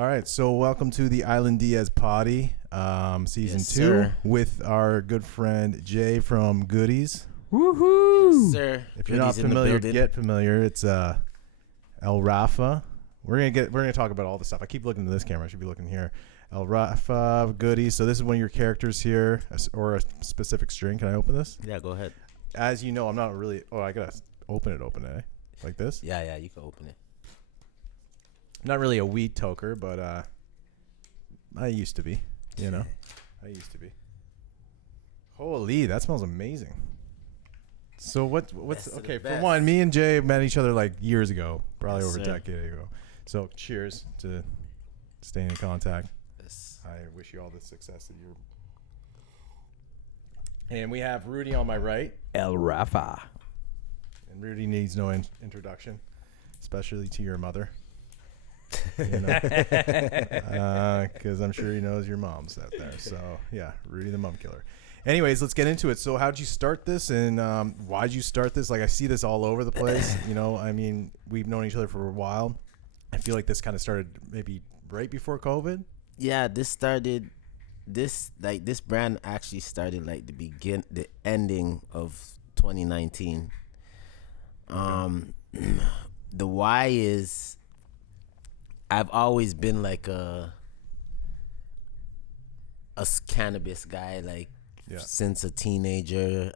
All right, so welcome to the Island Diaz Potty, season Yes, 2, sir. with our good friend Jay from Goodies. Woohoo! Yes, sir. If you're not familiar, get familiar. It's El Rafa. We're gonna talk about all the stuff. I keep looking to this camera. I should be looking here. El Rafa Goodies. So this is one of your characters here, or a specific string. Can I open this? Yeah, go ahead. As you know, I'm not really. Oh, I gotta open it, like this. Yeah, you can open it. I'm not really a weed toker, but I used to be. I used to be. Holy, that smells amazing. So what's okay? For one, me and Jay met each other like years ago, probably over a decade ago. So cheers to staying in contact. Yes. I wish you all the success that you're. And we have Rudy on my right. El Rafa. And Rudy needs no introduction, especially to your mother. Because I'm sure he knows your mom's out there. So yeah, Rudy the mom killer. Anyways, let's get into it. So how'd you start this, and why'd you start this? Like, I see this all over the place. I mean, we've known each other for a while. I feel like this kind of started maybe right before COVID. Yeah, this brand actually started like the ending of 2019. The why is I've always been like a cannabis guy, like since a teenager.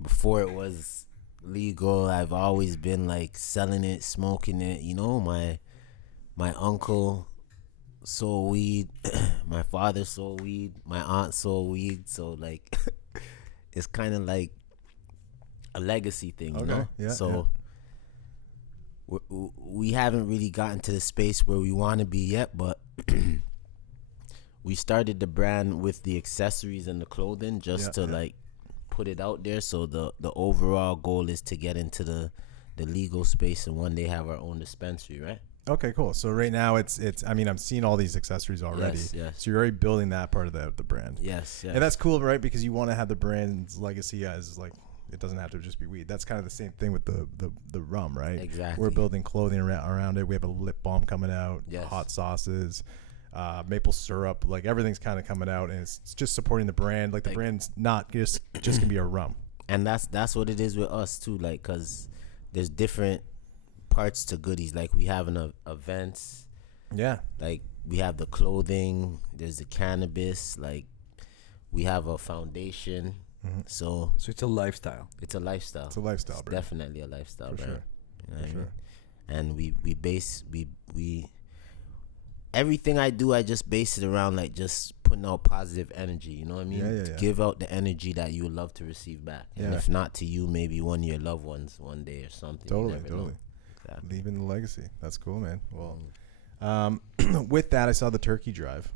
Before it was legal, I've always been like selling it, smoking it. My uncle sold weed, my father sold weed, my aunt sold weed. So like, it's kind of like a legacy thing, you know? Yeah, so we haven't really gotten to the space where we want to be yet, but we started the brand with the accessories and the clothing just to like put it out there. So the overall goal is to get into the legal space and one day have our own dispensary, right? Okay, cool. So right now it's I mean, I'm seeing all these accessories already. Yes. So you're already building that part of the brand. Yes. And that's cool, right? Because you want to have the brand's legacy as like, it doesn't have to just be weed. That's kind of the same thing with the rum, right? Exactly. We're building clothing around it. We have a lip balm coming out, hot sauces, maple syrup, like everything's kind of coming out, and it's just supporting the brand. Like the brand's not just gonna be a rum. And that's what it is with us too, like, cause there's different parts to Goodies. Like we have events. Yeah. Like we have the clothing. There's the cannabis. Like we have a foundation. Mm-hmm. So it's a lifestyle. It's a lifestyle. It's a lifestyle, bro. Definitely a lifestyle, for bro. Sure. You know for sure. And we everything I do, I just base it around like just putting out positive energy. You know what I mean? Yeah. Give out the energy that you would love to receive back. And if not to you, maybe one of your loved ones one day or something. Totally. Exactly. Leaving the legacy. That's cool, man. Well, with that, I saw the turkey drive.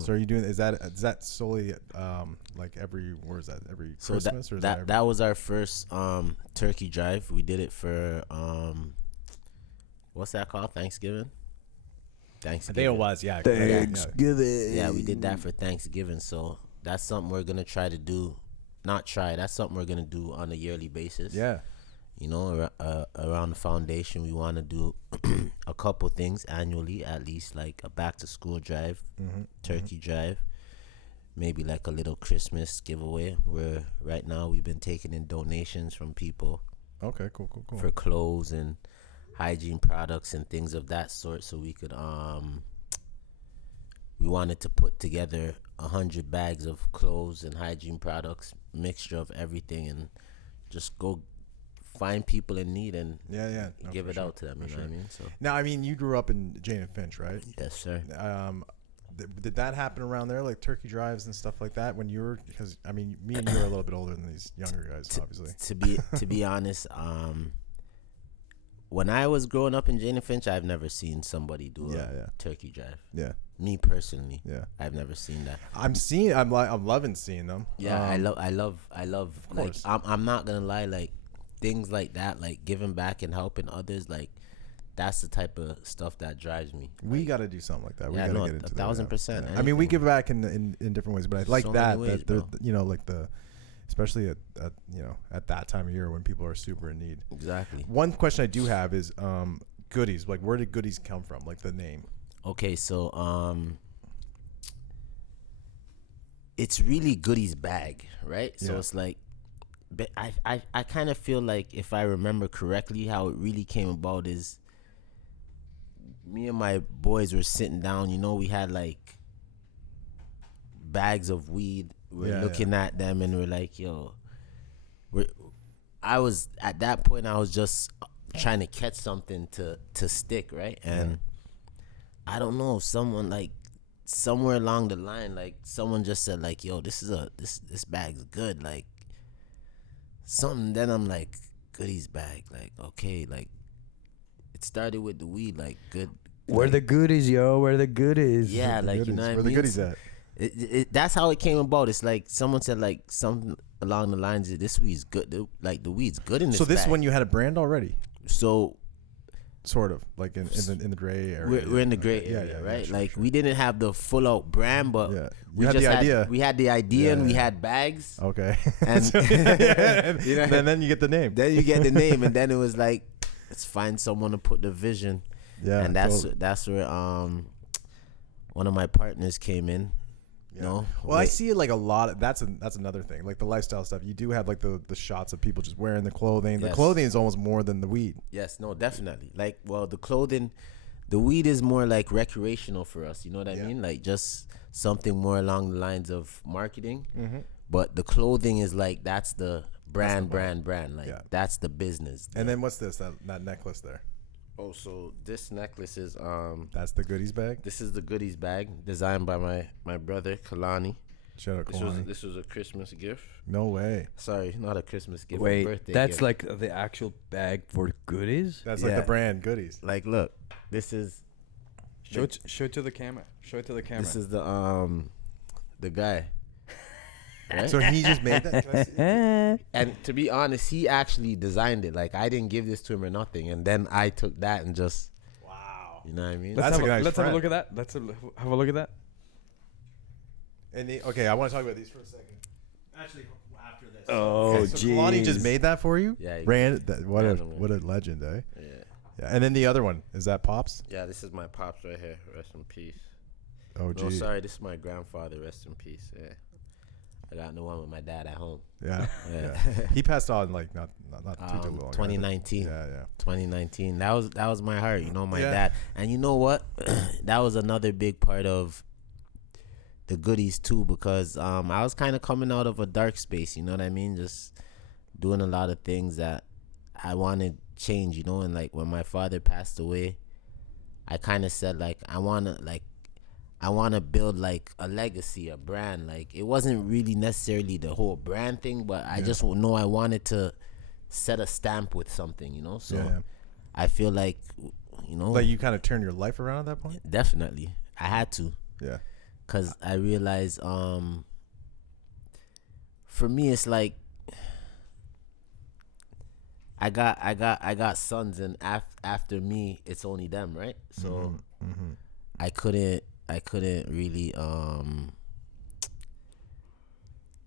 So are you doing? Is that solely like every Christmas? Or is that was our first turkey drive. We did it for what's that called? Thanksgiving. I think it was, yeah. Thanksgiving. Yeah, we did that for Thanksgiving. So that's something we're gonna try to do. That's something we're gonna do on a yearly basis. Yeah. Around the foundation, we want to do a couple things annually, at least like a back to school drive, turkey drive, maybe like a little Christmas giveaway. Where right now we've been taking in donations from people. Okay, cool. For clothes and hygiene products and things of that sort. So we could we wanted to put together 100 bags of clothes and hygiene products, mixture of everything, and just go find people in need and give it out to them. You know what I mean? So now, I mean, you grew up in Jane and Finch, right? Yes, sir. Did that happen around there, like turkey drives and stuff like that, when you were? Because I mean, me and you are a little bit older than these younger guys, obviously. To be honest, when I was growing up in Jane and Finch, I've never seen somebody do a turkey drive. Yeah. Me personally. Yeah. I've never seen that. I'm loving seeing them. Yeah, I love. Of course. Like, I'm not gonna lie, like things like that, like giving back and helping others, like that's the type of stuff that drives me. We got to do something like that. We got to get into 1,000%. I mean, we give back in different ways, but I like so that ways, like especially at that time of year when people are super in need. Exactly. One question I do have is Goodies. Like, where did Goodies come from? Like the name. Okay, so it's really Goodies Bagg, right? So Yeah. it's like, but I kind of feel like, if I remember correctly, how it really came about is me and my boys were sitting down. You know, we had like bags of weed. We're Yeah, looking at them and we're like, yo, I was at that point, I was just trying to catch something to stick, right? And I don't know, someone like somewhere along the line, like someone just said like, yo, this bag's good, like something. Then I'm like, Goodies Bagg, like, okay, like it started with the weed, like good. Where like, the goodies, yo? Where the goodies? yeah, The like, you goodies. know what I Where mean? the goodies at? That's how it came about. It's like someone said like something along the lines of, this weed's good, like the weed's good in this So this bag. one you had a brand already, So sort of like in the gray area. we're in the gray area, right? sure, like sure. we didn't have the full out brand, but Yeah. we You had just the idea. We had the idea, and we Yeah. had bags. Okay. And- So- You know? and then you get the name. Then you get the name, and then it was like, let's find someone to put the vision. Yeah. And that's totally. where one of my partners came in. Yeah. No, Well, I see it like a lot. That's another thing. Like the lifestyle stuff. You do have like the shots of people just wearing the clothing. The Yes. clothing is almost more than the weed. Yes, no, definitely. Like, well, the clothing, the weed is more like recreational for us. You know what I Yeah. mean? Like just something more along the lines of marketing. Mm-hmm. But the clothing is like, that's the brand. Like Yeah. that's the business. And then what's this? That necklace there. Oh, so this necklace is That's the Goodies Bag. this is the Goodies Bag, designed by my brother Kalani. Shout out Kalani. This was a Christmas gift. No way. Sorry, not a Christmas gift. a Wait, birthday that's gift. like the actual bag for goodies? That's like Yeah. the brand Goodies. Like, look, this is Show it to the camera. Show it to the camera. this is the guy. Right? So he just made that. Can I see it? And to be honest, he actually designed it. Like, I didn't give this to him or nothing, and then I took that and just, Wow. you know what I mean? That's a nice let's have a friend. look at that. Let's have a look at that. And okay, I want to talk about these for a second. Actually, after this. Oh, Okay, so Kalani just jeez. made that for you. Yeah, he What a randomly. what a legend, eh? Yeah. Yeah. And then the other one is that Pops. Yeah, this is my pops right here. Rest in peace. Oh, No, gee. sorry, this is my grandfather. Rest in peace. Yeah. I got no one with my dad at home. Yeah. Yeah. Yeah. He passed on like not too long. 2019. Yeah, yeah. 2019. That was my heart, you know, my Yeah. dad. And you know what? That was another big part of the Goodies too, because I was kind of coming out of a dark space, you know what I mean? Just doing a lot of things that I wanted change, you know, and like when my father passed away, I kind of said like I want to build like a legacy, a brand. Like it wasn't really necessarily the whole brand thing, but I just know I wanted to set a stamp with something, you know? So Yeah. I feel like, you know, Like you kind of turned your life around at that point. definitely I had to, Yeah. cuz I realized for me it's like I got sons, and after me it's only them, right? So Mm-hmm. I couldn't really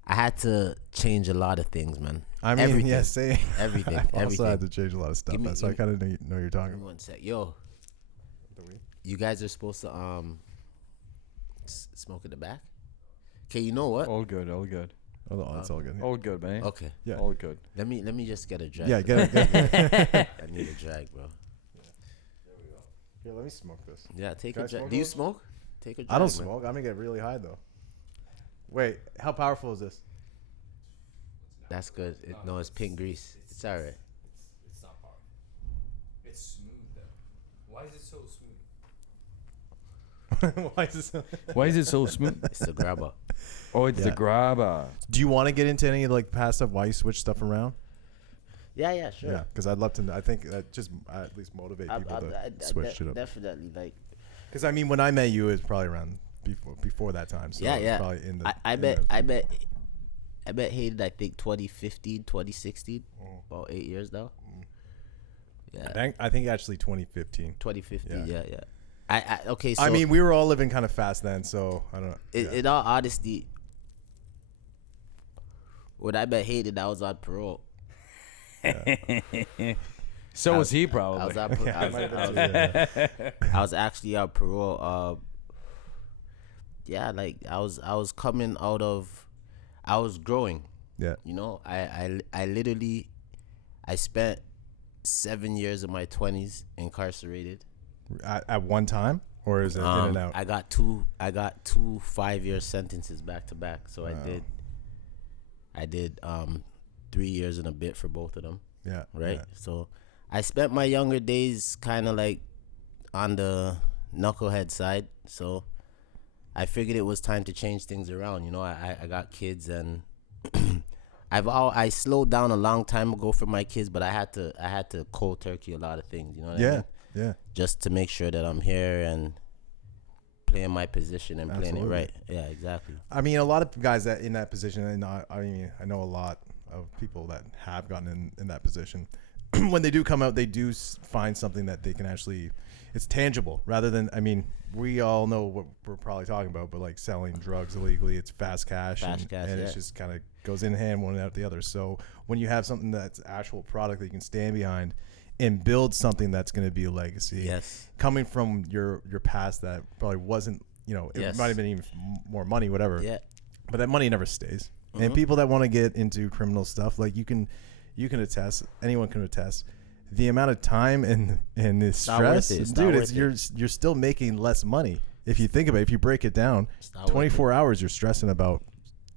I had to change a lot of things, man. I mean, Everything. yeah, same. Everything. I've also Everything. had to change a lot of stuff. Give me- So I give kind of know you're talking Give me about. one sec. Yo, The weed? you guys are supposed to smoke in the back. Okay, you know what? All good, all good. Oh, it's all good. All good, man. Okay, Yeah. All good. let me just get a drag. Yeah, get it. I need a drag, bro. Here, let me smoke this. Yeah, take Can a I drag. smoke Do you those? smoke? Take a drag. I don't man. smoke. I'm gonna get really high though. Wait, how powerful is this? That's good. No, it's pink grease. It's all right. It's not powerful. It's smooth though. Why is it so smooth? Why is this? Why is it so smooth? It's the grabber. Oh, it's the Yeah. grabber. Do you want to get into any like past stuff? Why you switch stuff around? Yeah, sure. Yeah, because I'd love to know. I think that just at least motivate people to switch shit up. Definitely, like. Because I mean, when I met you, it was probably around before that time. So Yeah, it was yeah. Probably in the, I in bet the- I bet Hayden, I think 2015, 2016, Mm. about 8 years now. Yeah, I think actually 2015. 2015. Yeah. Yeah. I okay. So I mean, we were all living kind of fast then, so I don't know. in all honesty, when I met Hayden, I was on parole. So I was he I probably. was, out, Yeah, I, might have was, been I, too, was, I was actually out parole. Yeah, like I was coming out of, I was growing. Yeah. You know, I literally, I spent 7 years of my 20s incarcerated. At one time, or is it in and out? I got two 5-year sentences back to back. So Wow. I did 3 years and a bit for both of them. Yeah. Right. Yeah. So I spent my younger days kind of like on the knucklehead side. So I figured it was time to change things around. You know, I got kids, and I slowed down a long time ago for my kids, but I had to cold turkey a lot of things. You know what I mean? Yeah. Just to make sure that I'm here and playing my position and playing it Absolutely. right. Yeah, exactly. I mean, a lot of guys that in that position, and I mean, I know a lot of people that have gotten in that position. When they do come out, they do find something that they can actually, it's tangible rather than, I mean, we all know what we're probably talking about, but like selling drugs illegally, it's fast cash, and it's just kind of goes in hand, one out the other. So when you have something that's actual product that you can stand behind and build something that's going to be a legacy, Yes. coming from your past that probably wasn't, you know, it Yes. might have been even more money, whatever. Yeah. But that money never stays. Mm-hmm. And people that want to get into criminal stuff, like you can attest, anyone can attest, the amount of time and the not stress, worth it. It's not dude, worth it. you're still making less money. If you think about it, if you break it down, It's not worth 24 hours you're stressing about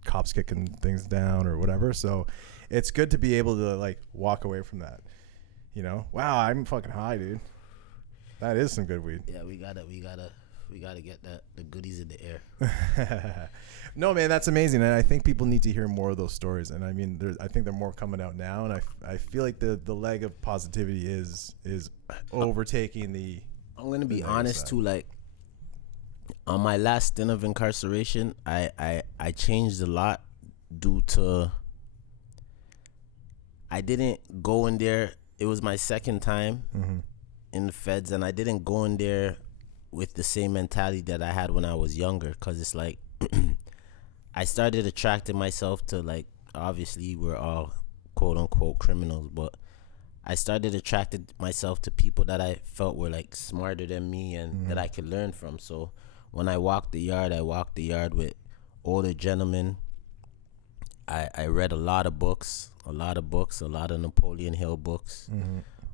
cops kicking things down or whatever. So it's good to be able to like walk away from that. You know, wow, I'm fucking high, dude. That is some good weed. Yeah, we gotta get the goodies in the air. No, man, that's amazing, and I think people need to hear more of those stories. And I mean, I think they're more coming out now, and I feel like the leg of positivity is overtaking the. I'm gonna be negative honest side. too. Like on my last stint of incarceration, I changed a lot due to I didn't go in there. It was my second time in the feds, and I didn't go in there with the same mentality that I had when I was younger. Cause it's like I started attracting myself to, like, obviously we're all quote unquote criminals, but I started attracting myself to people that I felt were like smarter than me and that I could learn from. So when I walked the yard with older gentlemen. I read a lot of books, a lot of Napoleon Hill books,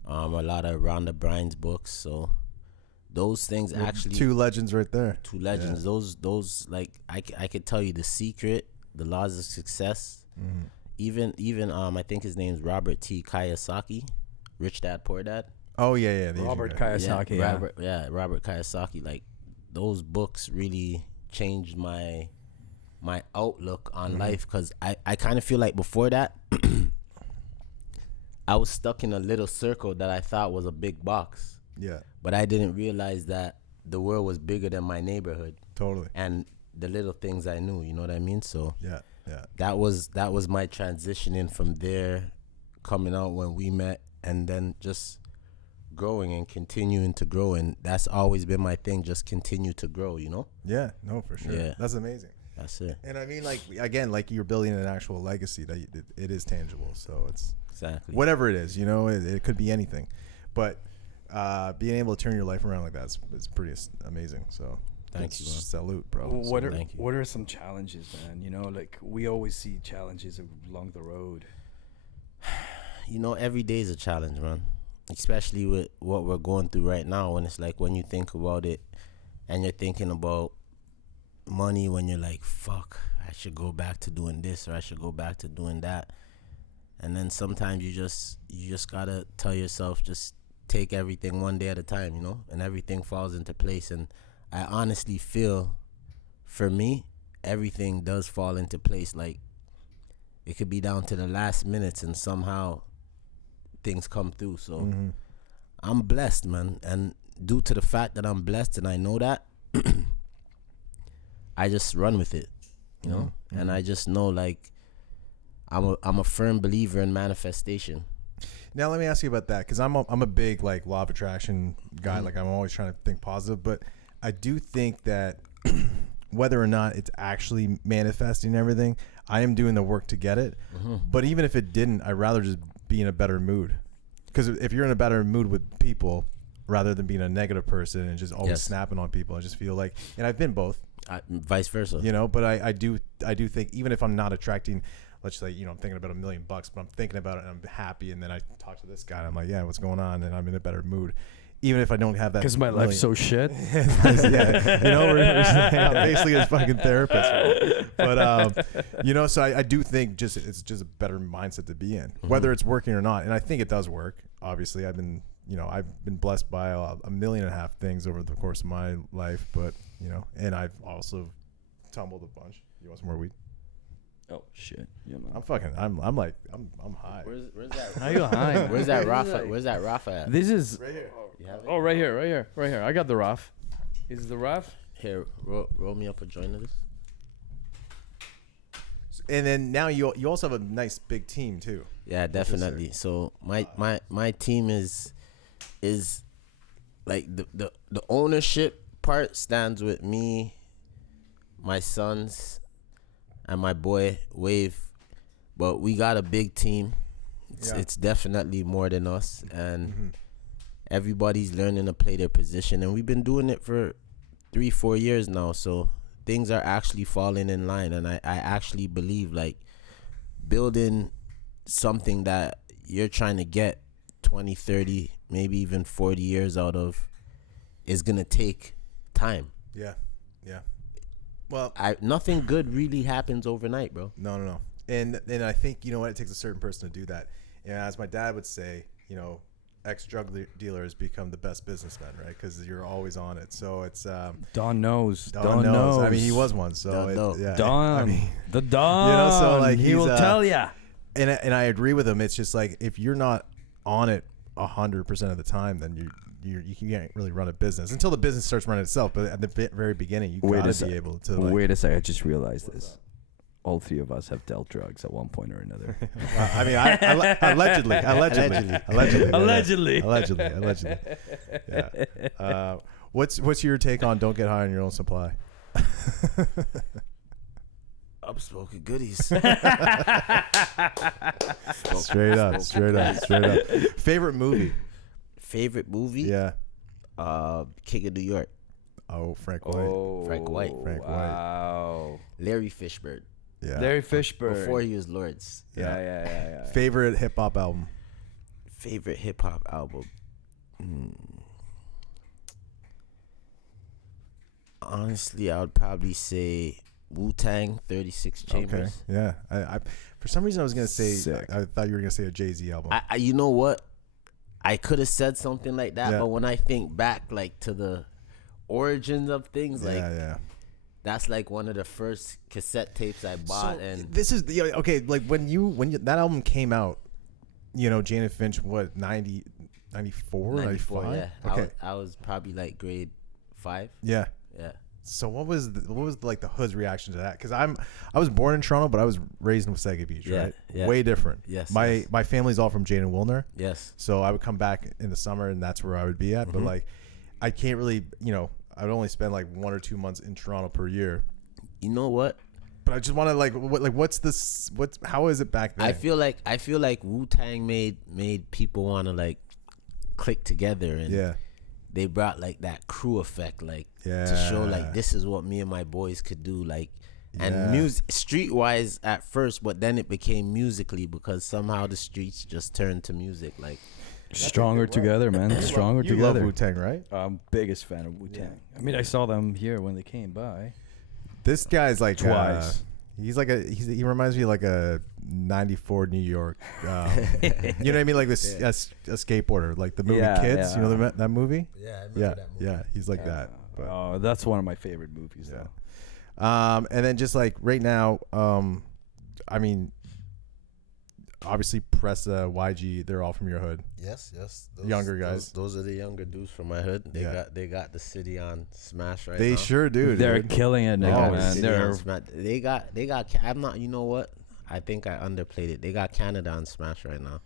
a lot of Rhonda Bryan's books. So those things actually two legends right there. two legends. Yeah. Those like I could tell you The Secret, The Laws of Success. Even I think his name's Robert T. Kiyosaki, Rich Dad Poor Dad. Oh yeah. the Robert Asian guy. Kiyosaki. Robert Kiyosaki. Like those books really changed my outlook on life, because I kind of feel like before that I was stuck in a little circle that I thought was a big box, Yeah, but I didn't realize that the world was bigger than my neighborhood totally. and the little things I knew, you know what I mean? So Yeah. that was my transitioning from there, coming out when we met, and then just growing and continuing to grow. And that's always been my thing, just continue to grow, you know? Yeah, no, for sure. Yeah. That's amazing. That's it. And I mean, like, again, like you're building an actual legacy that it is tangible. So it's Exactly. whatever it is, you know, it could be anything. But being able to turn your life around like that is pretty amazing. So Thank you, man. Salute, bro. What are thank you. what are some challenges, man? You know, like we always see challenges along the road. You know, every day is a challenge, man. Especially with what we're going through right now. And it's like when you think about it and you're thinking about money, when you're like, fuck, I should go back to doing this or I should go back to doing that. And then sometimes you just gotta tell yourself, just take everything one day at a time, you know, and everything falls into place. And I honestly feel, for me, everything does fall into place. Like, it could be down to the last minutes and somehow things come through. So I'm blessed, man. And due to the fact that I'm blessed and I know that, I just run with it, you know? And I just know, like, I'm a firm believer in manifestation. Now let me ask you about that, because I'm a big like law of attraction guy. Like I'm always trying to think positive, but I do think that whether or not it's actually manifesting everything, I am doing the work to get it. But even if it didn't, I'd rather just be in a better mood. because if you're in a better mood with people rather than being a negative person and just always snapping on people, I just feel like, and I've been both, vice versa, you know, but I do think even if I'm not attracting, let's say, you know, I'm thinking about $1 million, but I'm thinking about it and I'm happy, and then I talk to this guy and I'm like, yeah, what's going on, and I'm in a better mood, even if I don't have that. Because my life's so shit. Yeah, you know, we're basically his fucking therapist, right? But you know, so I do think it's just a better mindset to be in, whether it's working or not, and I think it does work. Obviously, I've been blessed by a million and a half things over the course of my life, but you know, and I've also tumbled a bunch. You want some more weed? Oh shit! Yeah, man. I'm high. Where's that? How you high? Where's that Rafa? Where's that Rafa at? This is Right here. You have it? right here. I got the Raf. Is the Raf? Here, roll me up a joint of this. And then now you also have a nice big team too. Yeah, definitely. So my team is like the ownership part stands with me, my sons, and my boy Wave, but we got a big team. It's definitely more than us, and everybody's learning to play their position, and we've been doing it for 3-4 years now, so things are actually falling in line, and I actually believe like building something that you're trying to get 20, 30, maybe even 40 years out of is gonna take time. Yeah. Well, nothing good really happens overnight, bro. No. And I think, you know what, it takes a certain person to do that. And as my dad would say, you know, ex-drug dealers become the best businessmen, right? Because you're always on it. So it's Don knows. Don knows. I mean, he was one. So Don. I mean, the Don. You know, so like he will tell ya. And I agree with him. It's just like if you're not on it 100% of the time, then you can't really run a business until the business starts running itself. But at the very beginning, you gotta be able to. Like, wait a second, I just realized this. All three of us have dealt drugs at one point or another. I mean, allegedly. Yeah. What's your take on don't get high on your own supply? Upspoken goodies. Straight up. Favorite movie? Yeah. King of New York. Oh, Frank White. Frank White. Wow. Larry Fishburne. Yeah. Larry Fishburne. Before he was Lords. Yeah. Favorite hip hop album? Honestly, I would probably say Wu-Tang, 36 Chambers. Okay. Yeah. I for some reason I was gonna say I thought you were gonna say a Jay-Z album. I you know what? I could have said something like that, but when I think back, like to the origins of things, like that's like one of the first cassette tapes I bought. So and this is okay. Like when that album came out, you know, Jane and Finch, what 90, 94, 95? Yeah. Okay. I was probably like grade 5. Yeah. So what was like the hood's reaction to that? Because I was born in Toronto, but I was raised in Wasaga Beach, right? Yeah. Way different. Yes. My family's all from Jane and Wilner. Yes. So I would come back in the summer, and that's where I would be at. But like, I can't really, you know, I'd only spend like 1 or 2 months in Toronto per year. You know what? But I just want to how is it back then? I feel like Wu-Tang made people want to like click together, and they brought like that crew effect, like to show like this is what me and my boys could do, like, and music streetwise at first, but then it became musically because somehow the streets just turned to music, like. Stronger together, man. Stronger you together. Love Wu-Tang, right? I'm biggest fan of Wu-Tang. Yeah. I mean, I saw them here when they came by. This guy's like twice. He reminds me of like a '94 New York. You know what I mean? Like this a skateboarder, like the movie Kids. You know that movie? Yeah, I remember that movie. Yeah, he's like that. But. Oh, that's one of my favorite movies, though. And then just like right now, I mean, obviously Pressa, YG, they're all from your hood. Yes. Younger guys. Those are the younger dudes from my hood. They got the city on smash right now. They sure do. They're dude. killing it now, man. They got. I'm not. You know what? I think I underplayed it. They got Canada on smash right now.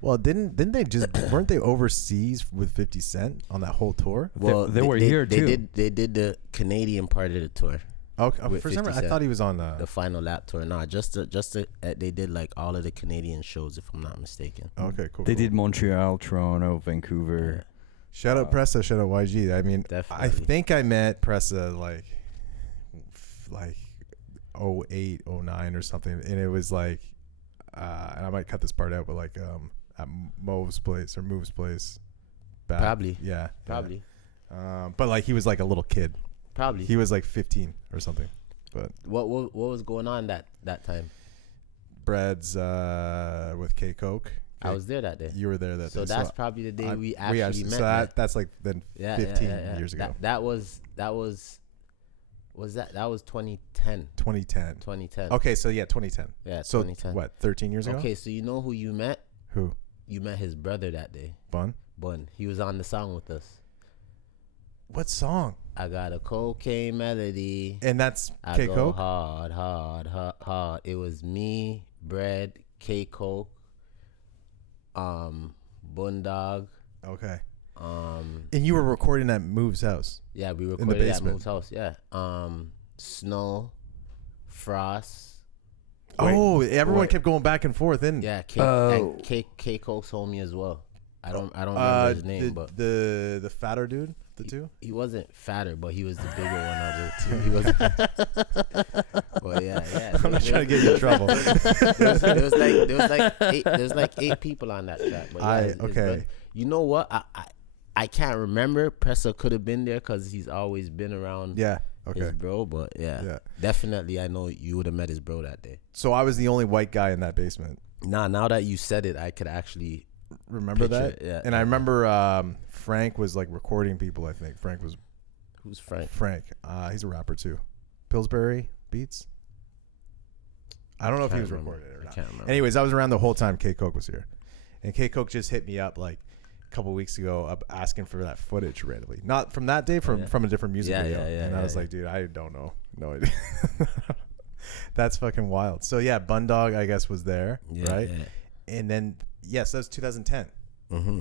Well, didn't they just weren't they overseas with 50 Cent on that whole tour? Well, they were here too. They did the Canadian part of the tour. Okay, with for some 50 reason I Cent. thought he was on The final lap tour. Nah, they did like all of the Canadian shows, if I'm not mistaken. Okay, cool. They cool. did Montreal, Toronto, Vancouver. Shout out Pressa, shout out YG. I mean, Definitely. I think I met Pressa like 08, 09 or something, and it was like, and I might cut this part out, but like at Move's place or Move's place. Back. Probably. Yeah. Probably. But like he was like a little kid. Probably. He was like 15 or something. But What was going on that time? Breads with K Coke. I was there that day. You were there that So day. that's probably the day we actually met. So that's like then 15 years ago. That was 2010. 2010. 2010. Okay, so yeah, 2010. Yeah, So 2010. what? 13 years ago. Okay, so you know who you met? Who? You met his brother that day, Bun. Bun. He was on the song with us. What song? I got a cocaine melody. And that's I K go Coke. hard, hard, hard, hard. It was me, Bread, K Coke, Bundog. Okay. Um, And you were recording at Move's house. yeah, we the recorded at basement. Move's house. Yeah. Snow, Frost. Oh, everyone wait. kept going back and forth. And Yeah, Oh. K Coke's homie as well. I don't remember his name, but the fatter dude, the two. he wasn't fatter, but he was the bigger one of the two. He was. Well, yeah. I'm not trying to get you in trouble. There was like eight people on that track. But yeah, okay. You know what? I can't remember. Pressa could have been there because he's always been around Yeah. Okay. his bro. But Yeah. definitely I know you would have met his bro that day. So I was the only white guy in that basement. Nah, now that you said it, I could actually Remember picture that? it, yeah. And I remember Frank was like recording people. I think Who's Frank? Frank. He's a rapper too. Pillsbury Beats. I don't know if he was Can't remember. recording it or I not. can't remember. Anyways, I was around the whole time K Coke was here, and K Coke just hit me up like a couple weeks ago, asking for that footage randomly. Not from that day, from a different music video. And I was like, dude, I don't know, no idea. That's fucking wild. So yeah, Bundog I guess was there, right? Yeah. And then yes, that was 2010. Mm-hmm.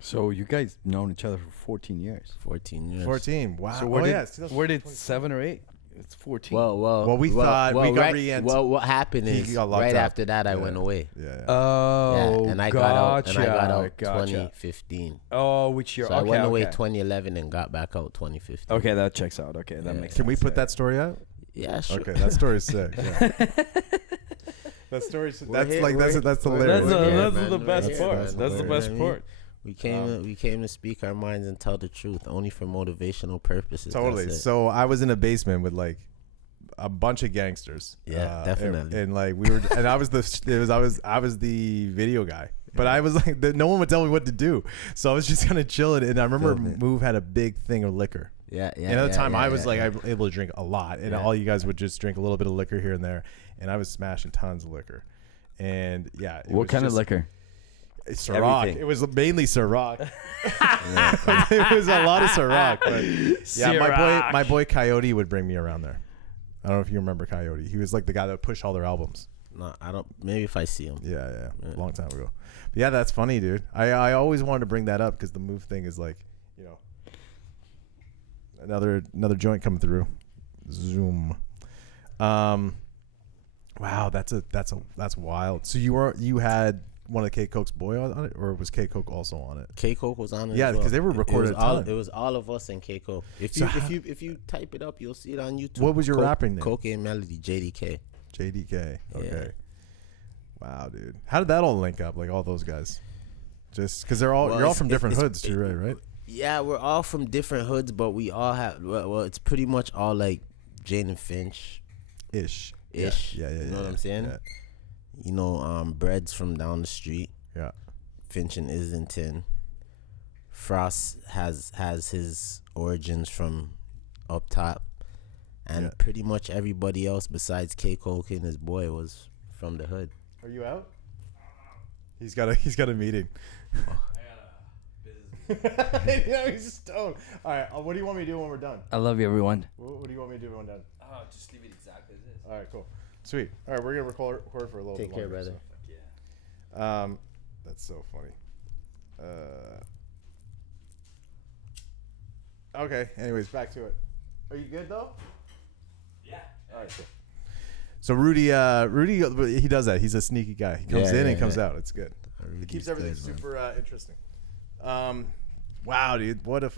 So you guys known each other for 14 years. 14 years. 14. Wow. So where did 7 or 8? It's 14. Well, we thought we got re-entered. Well, what happened He is got locked right up. after that I Yeah. went away. Yeah. Oh, And I gotcha. got out gotcha. 2015. Oh, which year? So I okay, went away okay. 2011 and got back out 2015. Okay, that checks out. Okay, that Yeah. makes sense. Can we put yeah. that story out? Yeah, sure. Okay, that story's sick. Yeah. That story's We're that's here, like we're- that's we're- hilarious. That's, Yeah, that's man, the we're best here, part. man. That's the We're- best I mean, part. We came to speak our minds and tell the truth, only for motivational purposes. Totally. That's it. So I was in a basement with like a bunch of gangsters. Yeah, definitely. And like we were, and I was the video guy. But I was like, no one would tell me what to do, so I was just kind of chilling. And I remember Feel me. Move had a big thing of liquor. Yeah. And at the time, I was like yeah. able to drink a lot, and Yeah. all you guys would just drink a little bit of liquor here and there, and I was smashing tons of liquor. And yeah, it What was kind of just- liquor? Ciroc. Everything. It was mainly Ciroc. It was a lot of Ciroc. But yeah, my boy Coyote would bring me around there. I don't know if you remember Coyote. He was like the guy that would push all their albums. No, I don't. Maybe if I see him. Yeah, Yeah. long time ago. But yeah, that's funny, dude. I always wanted to bring that up because the Move thing is like, you know, another joint coming through. Zoom. Wow, that's wild. So you had one of K Coke's boy on it, or was K Coke also on it? K Coke was on it. Yeah, as well. because they were recorded a ton. It was all of us and K Coke. If So you type it up, you'll see it on YouTube. What was your rapping name? Cocaine Melody, JDK. JDK. Okay. Yeah. Wow, dude. How did that all link up? Like all those guys, just because you're all from different hoods too, right? Yeah, we're all from different hoods, but we all have. Well, it's pretty much all like Jane and Finch. Ish. Yeah. You know what I'm saying? Yeah. You know, Bread's from down the street. Yeah. Finch and Islington. Frost has his origins from up top, and Yeah. pretty much everybody else besides K Coke and his boy was from the hood. Are you out? He's got a meeting. Yeah, he's stoned. All right, what do you want me to do when we're done? I love you, everyone. What do you want me to do when we're done? Oh, just leave it exactly as is. All right, cool, sweet. All right, we're gonna record for a little Take bit care, longer. brother. Yeah. That's so funny. Okay. Anyways, back to it. Are you good though? Yeah. All right, cool. So Rudy, he does that. He's a sneaky guy. He comes in and comes out. It's good. It keeps everything super interesting. Wow, dude, what a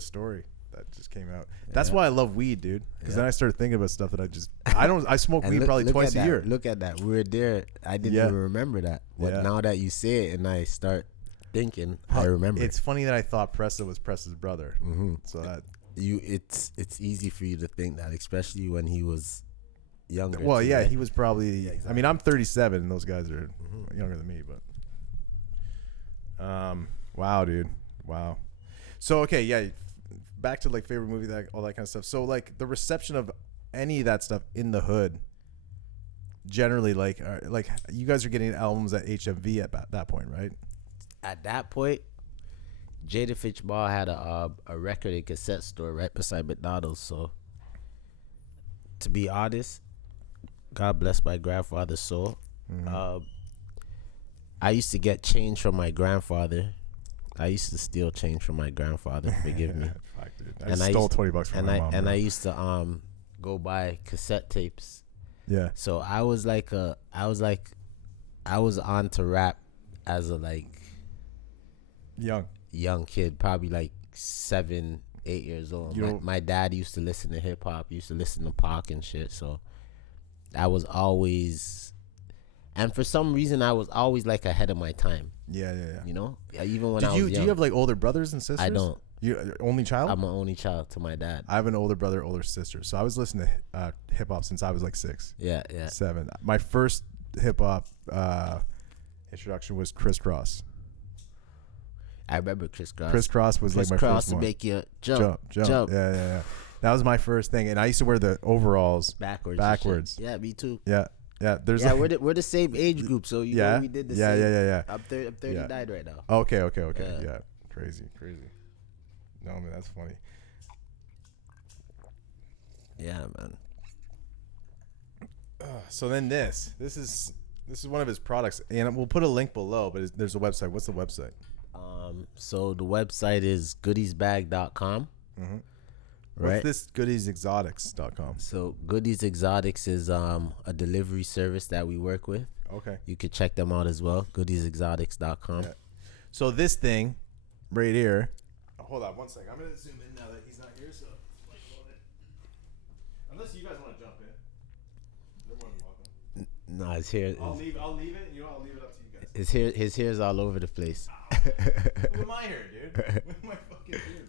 story that just came out. That's why I love weed, dude. Because then I started thinking about stuff that I smoke weed probably twice a year. Look at that. We were there. I didn't even remember that. But now that you say it and I start thinking, I remember. It's funny that I thought Pressa was Pressa's brother. Mm-hmm. So that it's easy for you to think that, especially when he was younger. Well, too, yeah, right? he was probably. Yeah, exactly. I mean, I'm 37, and those guys are younger than me. But, wow, dude, wow. So okay, yeah, back to like favorite movie, that all that kind of stuff. So like the reception of any of that stuff in the hood, generally, like you guys are getting albums at HMV at that point, right? At that point, Jada Fitchball had a record and cassette store right beside McDonald's. So, to be honest, God bless my grandfather's soul. I used to get change from my grandfather. I used to steal change from my grandfather. Forgive me. Fuck, dude. I stole $20 from my mom. And I used to go buy cassette tapes. Yeah. So I was on to rap as a young kid, probably like 7, 8 years old. My dad used to listen to hip hop, used to listen to Pac and shit. So I was always, and for some reason, I was always like ahead of my time. Yeah. You know, even when I was young. Do you have like older brothers and sisters? I don't. You only child? I'm an only child to my dad. I have an older brother, older sister. So I was listening to hip hop since I was like 6. Yeah. 7. My first hip hop introduction was Crisscross. I remember Crisscross. Crisscross was like my first one. To make you jump. Yeah. That was my first thing, and I used to wear the overalls backwards. Yeah, me too. Yeah. There's we're the same age group, so you know we did the same. Yeah. I'm 39 right now. Okay. Yeah. Crazy. No, man, that's funny. Yeah, man. So then this is one of his products, and we'll put a link below. But there's a website. What's the website? So the website is goodiesbag.com. Mm-hmm. Right. What's this goodiesexotics.com? So Goodies Exotics is a delivery service that we work with. Okay. You could check them out as well. Goodiesexotics.com. Yeah. So this thing right here. Hold on one second. I'm gonna zoom in now that he's not here. So unless you guys want to jump in, you're more than welcome. No, it's here. I'll leave it. I'll leave it up to you guys. His hair's all over the place. Who am I here, dude? What am I fucking here,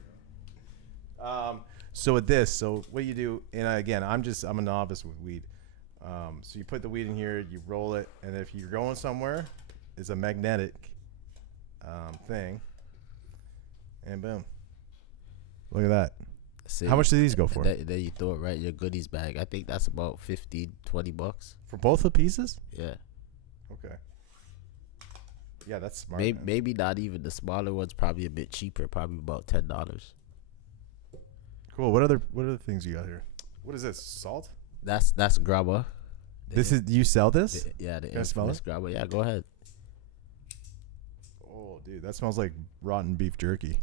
bro? So with this, so what you do, and again, I'm a novice with weed. So you put the weed in here, you roll it, and if you're going somewhere, it's a magnetic thing, and boom. Look at that. See, how much do these go for? There you throw it right in your goodies bag. I think that's about $15, $20 for both the pieces. Yeah. Okay. Yeah, that's smart. Maybe not even the smaller ones. Probably a bit cheaper. Probably about $10. Cool. What other things you got here? What is this? Salt? That's grabba. You sell this? The Can I smell infamous it? grabba. Yeah, go ahead. Oh, dude, that smells like rotten beef jerky.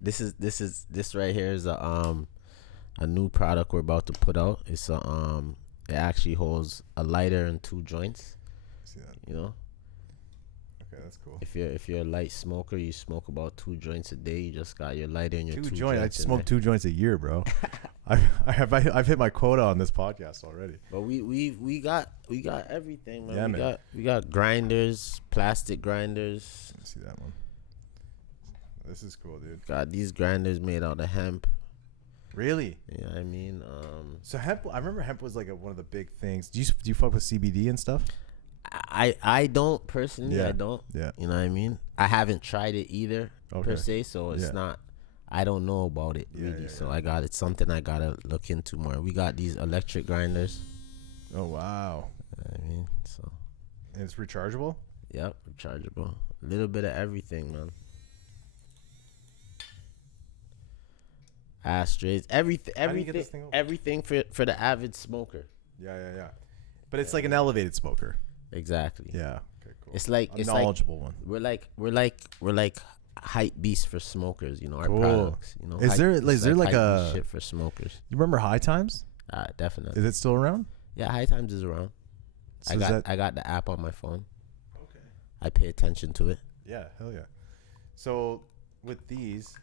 This right here is a new product we're about to put out. It's it actually holds a lighter and 2 joints. See that? You know. Okay, that's cool. If you're a light smoker, you smoke about 2 joints a day. You just got your lighter and your 2 joints. I smoke 2 joints a year, bro. I've hit my quota on this podcast already. But we got everything, man. Yeah, man. We got grinders, plastic grinders. Let's see that one. This is cool, dude. Got these grinders made out of hemp. Really? Yeah, I mean, so hemp. I remember hemp was like one of the big things. Do you fuck with CBD and stuff? I don't personally. Yeah. I don't. Yeah. You know what I mean? I haven't tried it either Okay. per se, so it's not. I don't know about it really. So it's something I gotta look into more. We got these electric grinders. Oh wow. I mean, so. And it's rechargeable? Yep, rechargeable. A little bit of everything, man. Ashtrays, everything for the avid smoker. Yeah. But it's like an elevated smoker. Exactly. Yeah. Okay, cool. It's like knowledgeable one. We're like hype beast for smokers. You know, our Cool. products. You know, Is there like hype a beast shit for smokers? You remember High Times? Definitely. Is it still around? Yeah, High Times is around. So I got the app on my phone. Okay. I pay attention to it. Yeah, hell yeah. So with these,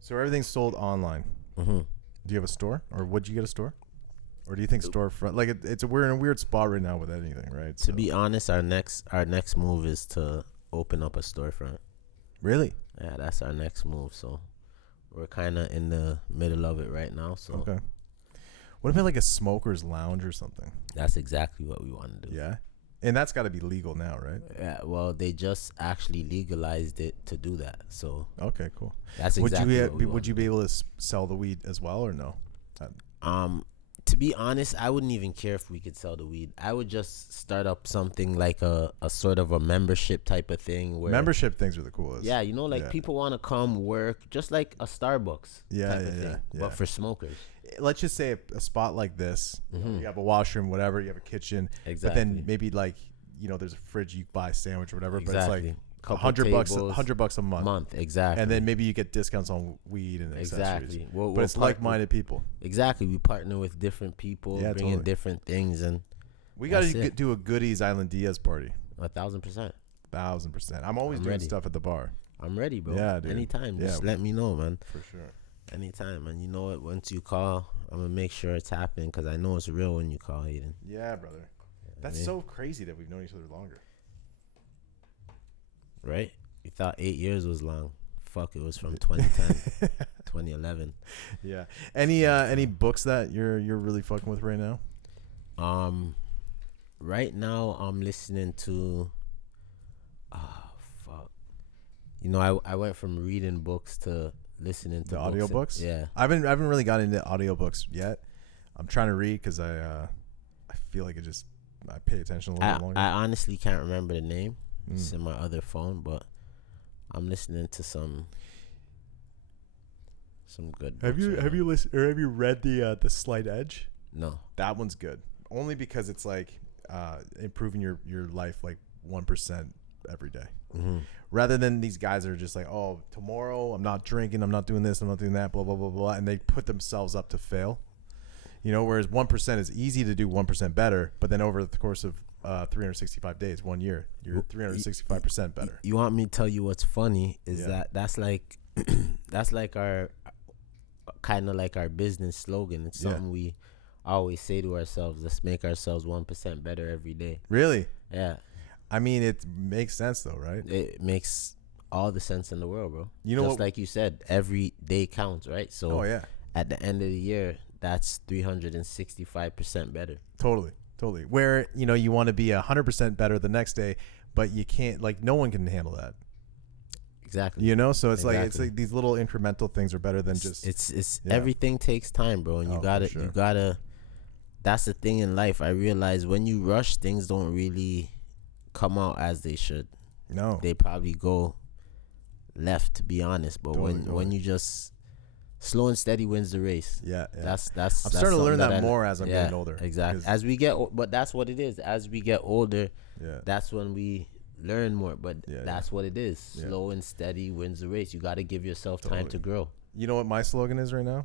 so everything's sold online. Mm-hmm. Do you have a store, or would you get a store, or do you think storefront? Like we're in a weird spot right now with anything, right? To be honest, our next move is to open up a storefront. Really? Yeah, that's our next move. So we're kind of in the middle of it right now. So Okay. What about like a smoker's lounge or something? that's exactly what we want to do. Yeah. And that's got to be legal now, right? Yeah, well, they just actually legalized it to do that. So Okay, cool. that's exactly what we would you be able to sell the weed as well, or no? To be honest, I wouldn't even care if we could sell the weed. I would just start up something like a sort of a membership type of thing where Membership things are the coolest. yeah, you know, like Yeah. people want to come work just like a Starbucks Yeah, type yeah, of thing, yeah. but for smokers. Let's just say a spot like this, Mhm. you have a washroom, whatever, you have a kitchen, Exactly. but then maybe like, there's a fridge, you buy a sandwich or whatever, Exactly. but it's like Couple $100 tables, $100 a month. exactly. And then maybe you get discounts on weed and accessories. exactly. But it's like-minded people. Exactly. We partner with different people, Yeah, bring in totally. different things, and We got That's to it. do a Goodies Island Diaz party. 1,000%. 1,000%. I'm always I'm doing ready. stuff at the bar. I'm ready, bro. Yeah, dude. Anytime. Yeah. Just let me know, man. For sure. Anytime, and you know what? Once you call, I'm gonna make sure it's happening because I know it's real when you call, Hayden. Yeah, brother. That's Yeah. so crazy that we've known each other longer. Right? You thought 8 years was long. Fuck, it was from 2010, 2011. Yeah. Any books that you're really fucking with right now? Right now I'm listening to. Fuck. You know, I went from reading books to listening to The books. audiobooks? Yeah. I haven't really gotten into audiobooks yet. I'm trying to read because I feel like I pay attention a little bit longer. I honestly can't remember the name. It's Mm. in my other phone, but I'm listening to some good. Have books you right have now. you listened or have you read the Slight Edge? No. That one's good. Only because it's like improving your life like 1% every day. Mm-hmm. Rather than these guys that are just like, oh, tomorrow I'm not drinking, I'm not doing this, I'm not doing that, blah blah blah blah, and they put themselves up to fail. Whereas 1% is easy to do 1% better, but then over the course of 365 days, 1 year, you're 365% better. You want me to tell you what's funny is Yeah. that's like that's like our kind of like our business slogan. It's Yeah. something we always say to ourselves. Let's make ourselves 1% better every day. Really? Yeah, I mean, it makes sense though, right? it makes all the sense in the world, bro. You know Just what? like you said, every day counts, right? So Oh yeah, at the end of the year, that's 365% better. totally. Where you want to be 100% better the next day, but you can't. Like no one can handle that. Exactly. So it's Exactly. like these little incremental things are better than just. It's yeah. everything takes time, bro, and Oh, you for sure. gotta that's the thing in life. I realize when you rush, things don't really come out as they should. No. They probably go left, to be honest, but when Totally. you just slow and steady wins the race. Yeah. That's I'm starting to learn something that I- more as I'm yeah, getting older. Exactly. 'Cause- As we get but that's what it is. As we get older, Yeah. that's when we learn more, but Yeah, that's what it is. Yeah. Slow and steady wins the race. You got to give yourself time Totally. to grow. You know what my slogan is right now?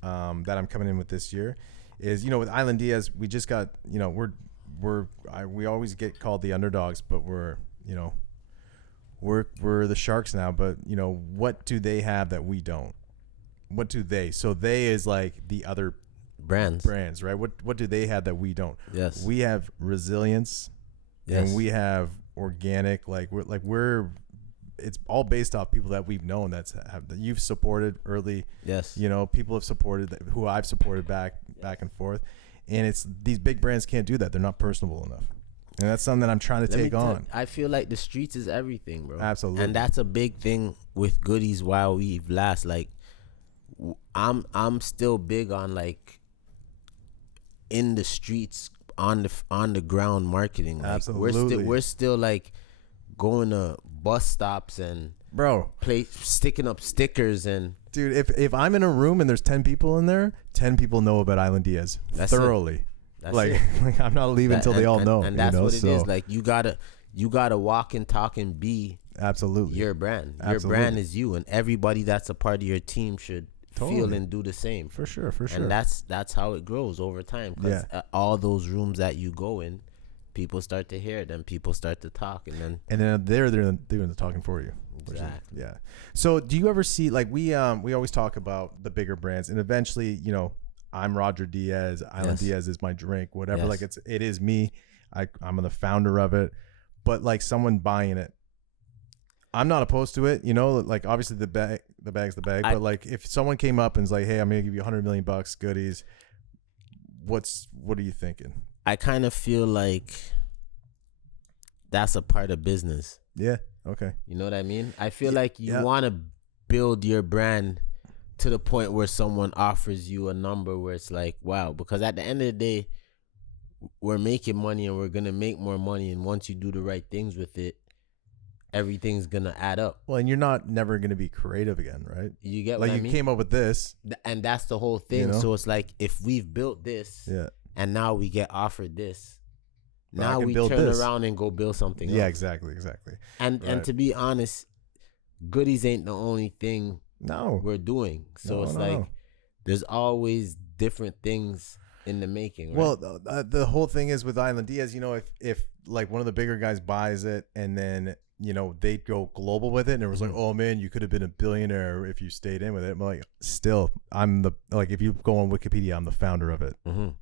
That I'm coming in with this year is, with Island Diaz, we just got, we always get called the underdogs, but we're the sharks now. But what do they have that we don't? What do they? So they is like the other Brands. brands, right? What do they have that we don't? Yes. We have resilience, Yes. and we have organic. We're it's all based off people that we've known that you've supported early. Yes. People have supported who I've supported back and forth, and it's these big brands can't do that. They're not personable enough, and that's something that I'm trying to take on. I feel like the streets is everything, bro. Absolutely. And that's a big thing with Goodies while we've last. Like, I'm still big on like in the streets on the ground marketing. Like, Absolutely. We're still like going to bus stops and Bro, sticking up stickers and dude, if I'm in a room and there's 10 people in there, 10 people know about Island Diaz That's thoroughly. that's like, it. like I'm not leaving until they all know. And that's what it so. is. Like you gotta walk and talk and be Absolutely. your brand. Your Absolutely. brand is you, and everybody that's a part of your team should feel Totally. and do the same. For sure. And that's how it grows over time. Because all those rooms that you go in, people start to hear it, then people start to talk, and then they're doing the talking for you. exactly. Yeah. So do you ever see, like, we always talk about the bigger brands, and eventually, you know, I'm Roger Diaz, Island Diaz is my drink, whatever. Yes. Like it is me. I'm the founder of it, but like someone buying it, I'm not opposed to it. You know, like obviously the bag's the bag, but like if someone came up and was like, hey, I'm gonna give you $100 million Goodies, what are you thinking? I kind of feel like that's a part of business. Yeah. Okay. You know what I mean? I feel like you yeah. want to build your brand to the point where someone offers you a number where it's like, wow, because at the end of the day, we're making money and we're going to make more money. And once you do the right things with it, everything's going to add up. Well, and you're never going to be creative again, right? You get like what I you mean? came up with this. And that's the whole thing. You know? So it's like, if we've built this and now we get offered this, But now we turn around and go build something else. Yeah, exactly. And to be honest, Goodies ain't the only thing we're doing. So there's always different things in the making, right? Well, the whole thing is with Island Diaz, you know, if like one of the bigger guys buys it and then, you know, they go global with it and it was like, oh man, you could have been a billionaire if you stayed in with it. But like, still, if you go on Wikipedia, I'm the founder of it.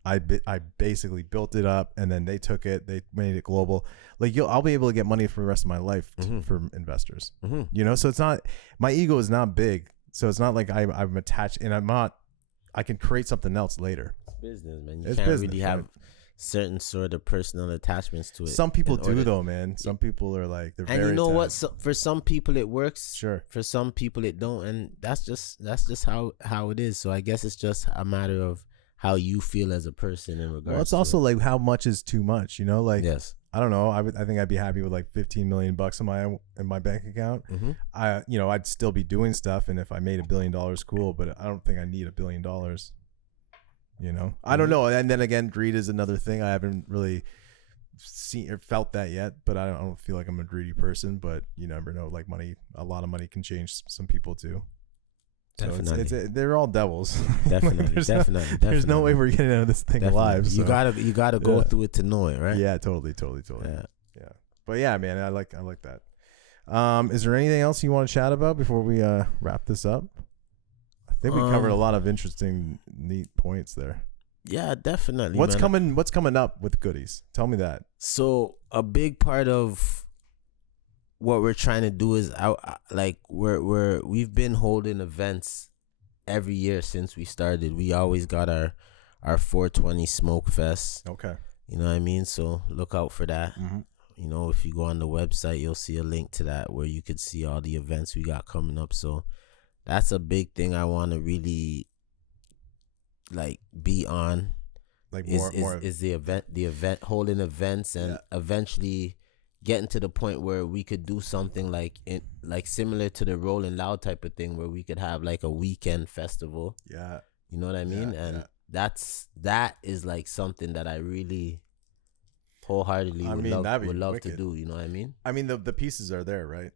I basically built it up and then they took it, they made it global. Like I'll be able to get money for the rest of my life from investors, you know? So it's not, my ego is not big. So it's not like I'm attached and I can create something else later. It's business, man. You can't really have certain sort of personal attachments to it. Some people do though, man. Some people are like, they're very and you know what? attached. So for some people it works. Sure. For some people it don't, and that's just how it is. So I guess it's just a matter of how you feel as a person in regards. Well, it's also like how much is too much, you know? Like, yes. I don't know. I think I'd be happy with like $15 million in my bank account. I'd still be doing stuff, and if I made $1 billion, cool. But I don't think I need $1 billion. You know, I don't know. And then again, greed is another thing. I haven't really seen or felt that yet, but I don't feel like I'm a greedy person. But you never know. Like a lot of money can change some people too. Definitely. So they're all devils. Definitely, There's no way we're getting out of this thing alive. So. You gotta go through it to know it, right? Yeah, totally. Yeah. But yeah, man, I like that. Is there anything else you want to chat about before we wrap this up? I think we covered a lot of interesting, neat points there. Yeah, definitely. What's coming up with Goodies? Tell me that. So a big part of what we're trying to do is we've been holding events every year since we started. We always got our 420 Smoke Fest. Okay. You know what I mean? So look out for that. You know, if you go on the website, you'll see a link to that where you could see all the events we got coming up. So that's a big thing I want to really like be on. Like is the event holding events and eventually getting to the point where we could do something like similar to the Rolling Loud type of thing where we could have like a weekend festival. Yeah. You know what I mean? And that is like something that I really wholeheartedly would love to do. You know what I mean? I mean, the pieces are there, right?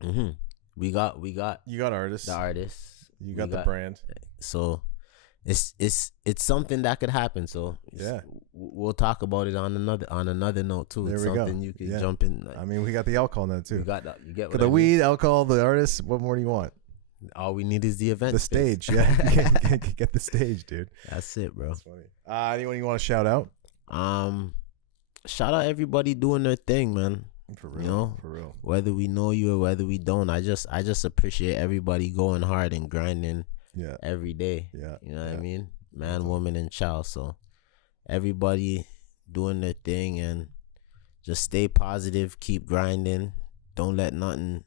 We got you got artists. The artists. You got the brand. So it's something that could happen. So we'll talk about it on another note too. There it's we something go. you can jump in. I mean, we got the alcohol now too. We got that. You get what the I mean? weed, alcohol, the artists. What more do you want? All we need is the event. The stage. Yeah. Get the stage, dude. That's it, bro. That's funny. Anyone you want to shout out? Shout out everybody doing their thing, man. For real. You know, for real. Whether we know you or whether we don't, I just appreciate everybody going hard and grinding. Yeah. Every day. Yeah. You know what I mean? Man, woman, and child. So everybody doing their thing and just stay positive, keep grinding. Don't let nothing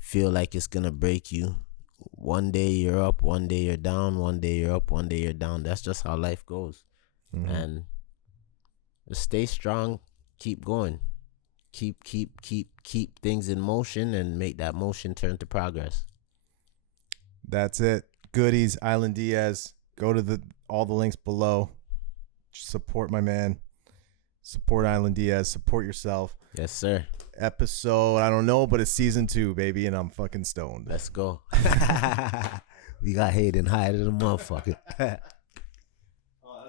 feel like it's gonna break you. One day you're up, one day you're down, one day you're up, one day you're down. That's just how life goes. And just stay strong, keep going. Keep things in motion and make that motion turn to progress. That's it. Goodies, Island Diaz. Go to all the links below. Support my man. Support Island Diaz. Support yourself. Yes, sir. episode. I don't know, but it's season 2, baby, and I'm fucking stoned. Let's go. We got Hayden higher than a motherfucker.